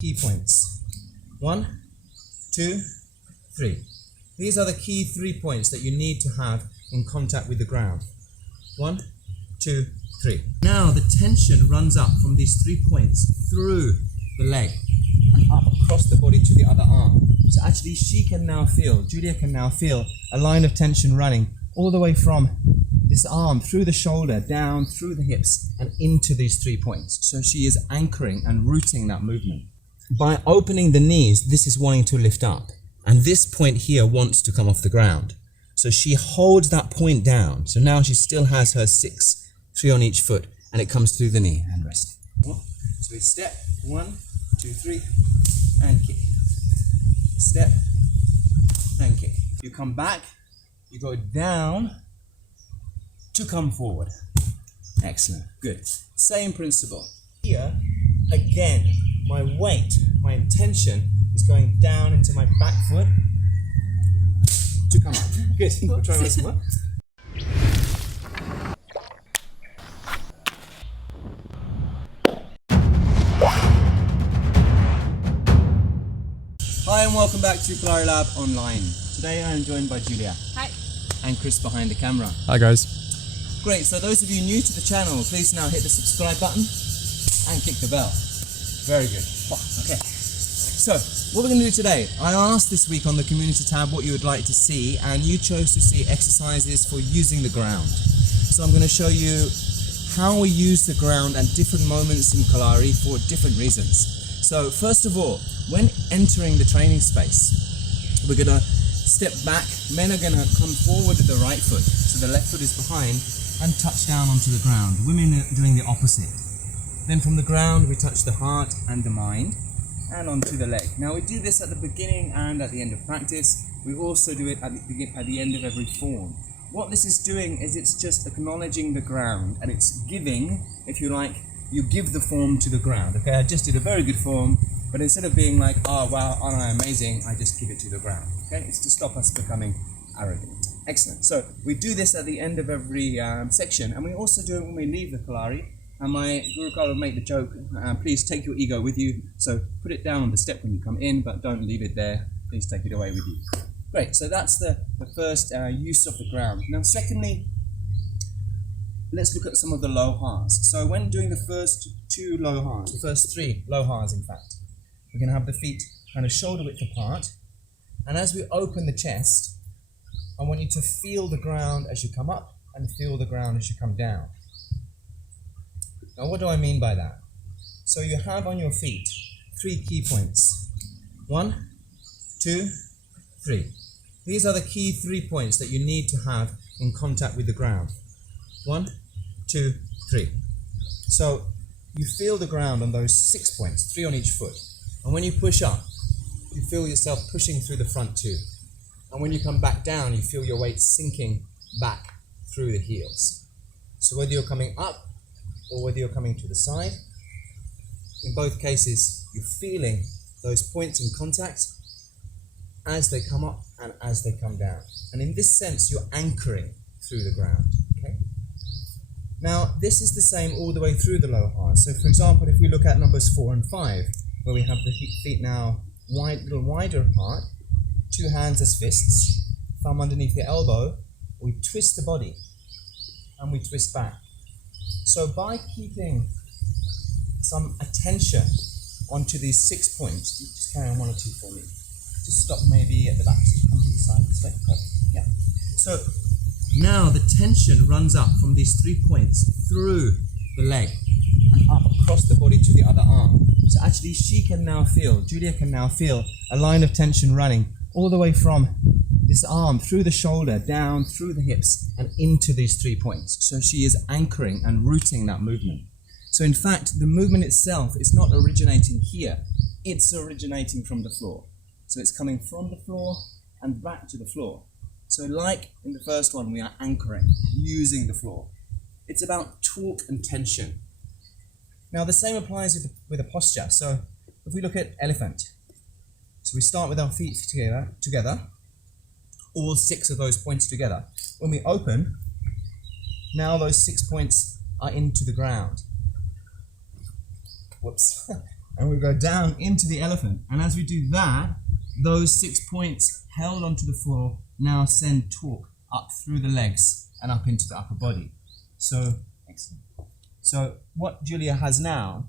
Key points. 1, 2, 3. These are the key 3 points that you need to have in contact with the ground. 1, 2, 3. Now the tension runs up from these 3 points through the leg and up across the body to the other arm. So actually Julia can now feel a line of tension running all the way from this arm through the shoulder, down through the hips and into these 3 points. So she is anchoring and rooting that movement. By opening the knees, this is wanting to lift up. And this point here wants to come off the ground. So she holds that point down. So now she still has her 6, 3 on each foot, and it comes through the knee and rest. So we step, 1, 2, 3, and kick. Step, and kick. You come back, you go down to come forward. Excellent, good. Same principle. Here, again, my weight, my intention is going down into my back foot to come up. Good. We'll try once more. Hi and welcome back to Kalari Lab Online. Today I am joined by Julia. Hi. And Chris behind the camera. Hi guys. Great, so those of you new to the channel, please now hit the subscribe button and click the bell. Very good. Okay. So, what we're going to do today, I asked this week on the community tab what you would like to see, and you chose to see exercises for using the ground. So I'm going to show you how we use the ground at different moments in Kalari for different reasons. So first of all, when entering the training space, we're going to step back. Men are going to come forward with the right foot, so the left foot is behind, and touch down onto the ground. Women are doing the opposite. Then from the ground, we touch the heart and the mind, and onto the leg. Now we do this at the beginning and at the end of practice. We also do it at the end of every form. What this is doing is it's just acknowledging the ground, and it's giving, if you like, you give the form to the ground. Okay, I just did a very good form, but instead of being like, oh wow, aren't I amazing, I just give it to the ground. Okay, it's to stop us becoming arrogant. Excellent. So we do this at the end of every section, and we also do it when we leave the Kalari. And my Guru will make the joke, please take your ego with you. So put it down on the step when you come in, but don't leave it there. Please take it away with you. Great, so that's the first use of the ground. Now secondly, let's look at some of the Lohars. So when doing the first 2 Lohars, the first 3 Lohars in fact, we're going to have the feet kind of shoulder width apart. And as we open the chest, I want you to feel the ground as you come up and feel the ground as you come down. Now what do I mean by that? So you have on your feet 3 key points. 1, 2, 3. These are the key 3 points that you need to have in contact with the ground. 1, 2, 3. So you feel the ground on those 6 points, 3 on each foot. And when you push up, you feel yourself pushing through the front too. And when you come back down, you feel your weight sinking back through the heels. So whether you're coming up or whether you're coming to the side, in both cases, you're feeling those points in contact as they come up and as they come down. And in this sense, you're anchoring through the ground. Okay? Now, this is the same all the way through the Lohars. So for example, if we look at numbers 4 and 5, where we have the feet now a little wider apart, 2 hands as fists, thumb underneath the elbow, we twist the body and we twist back. So by keeping some attention onto these 6 points, just carry on 1 or 2 for me. Just stop maybe at the back, so come to the side this way. Perfect. Yeah. So now the tension runs up from these 3 points through the leg and up across the body to the other arm. So actually Julia can now feel a line of tension running all the way from this arm through the shoulder, down through the hips and into these 3 points. So she is anchoring and rooting that movement. So in fact, the movement itself is not originating here, it's originating from the floor. So it's coming from the floor and back to the floor. So like in the first one, we are anchoring, using the floor. It's about torque and tension. Now the same applies with a posture. So if we look at elephant, so we start with our feet together, all 6 of those points together. When we open, now those 6 points are into the ground. Whoops. and we go down into the elephant. And as we do that, those 6 points held onto the floor now send torque up through the legs and up into the upper body. So, excellent. So what Julia has now,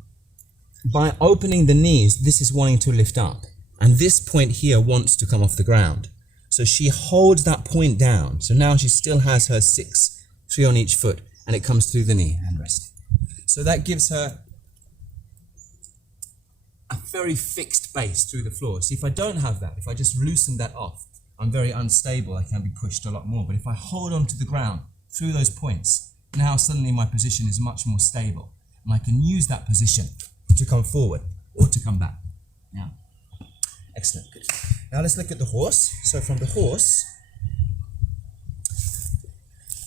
by opening the knees, this is wanting to lift up. And this point here wants to come off the ground. So she holds that point down. So now she still has her 6, 3 on each foot, and it comes through the knee and rest. So that gives her a very fixed base through the floor. See, if I don't have that, if I just loosen that off, I'm very unstable. I can be pushed a lot more. But if I hold on to the ground through those points, now suddenly my position is much more stable. And I can use that position to come forward or to come back. Yeah. Excellent. Good. Now let's look at the horse. So from the horse,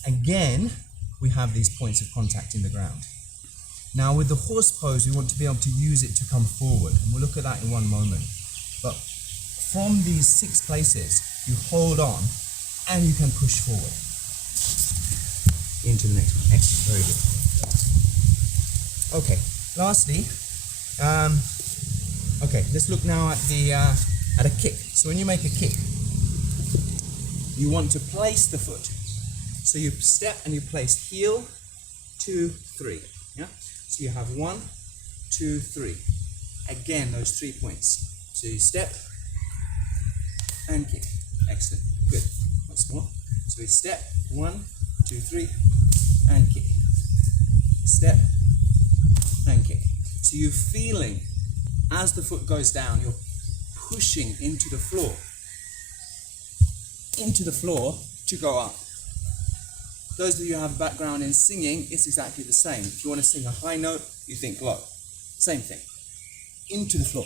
again, we have these points of contact in the ground. Now with the horse pose, we want to be able to use it to come forward. And we'll look at that in one moment. But from these 6 places, you hold on and you can push forward into the next one. Excellent. Very good. Okay. Lastly, okay, let's look now at the at a kick. So when you make a kick, you want to place the foot. So you step and you place heel, 2, 3. Yeah. So you have 1, 2, 3. Again, those 3 points. So you step and kick. Excellent. Good. Once more. So we step, 1, 2, 3, and kick. Step and kick. So you're feeling, as the foot goes down, you're pushing into the floor to go up. Those of you who have a background in singing, it's exactly the same. If you want to sing a high note, you think low. Same thing. Into the floor,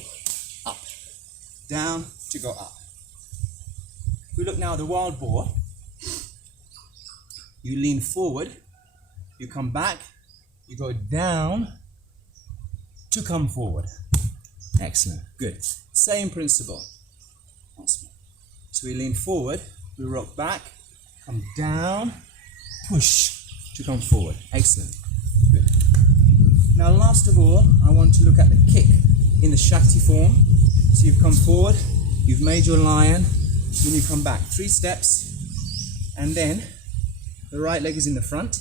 up, down to go up. If we look now at the wild boar, you lean forward, you come back, you go down to come forward. Excellent, good. Same principle. So we lean forward, we rock back, come down, push to come forward. Excellent, good. Now last of all, I want to look at the kick in the Shakti form. So you've come forward, you've made your lion, then you come back 3 steps, and then the right leg is in the front.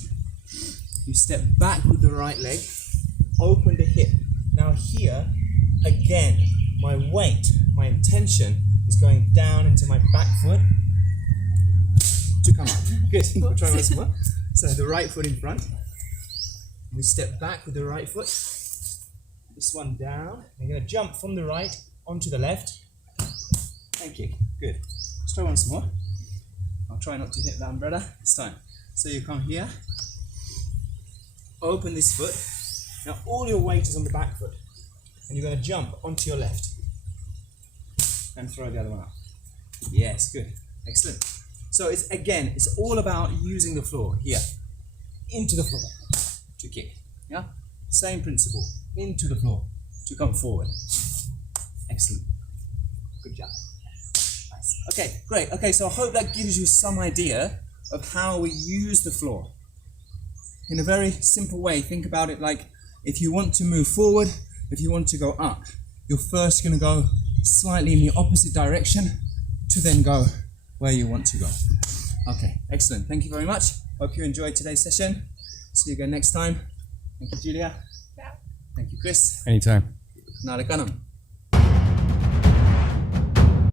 You step back with the right leg, open the hip. Now here, again, my weight, my intention is going down into my back foot to come up. Good, we'll try once more. So the right foot in front. We step back with the right foot. This one down. You're going to jump from the right onto the left and kick. Good. Let's try once more. I'll try not to hit the umbrella this time. So you come here, open this foot. Now all your weight is on the back foot. And you're going to jump onto your left and throw the other one up. Yes, good. Excellent. So it's all about using the floor here. Into the floor to kick. Yeah? Same principle. Into the floor to come forward. Excellent. Good job. Nice. Okay, great. Okay, so I hope that gives you some idea of how we use the floor. In a very simple way, think about it like if you want to move forward, if you want to go up, you're first going to go slightly in the opposite direction to then go where you want to go. Okay, excellent. Thank you very much. Hope you enjoyed today's session. See you again next time. Thank you, Julia. Yeah. Thank you, Chris. Anytime. Narakanam.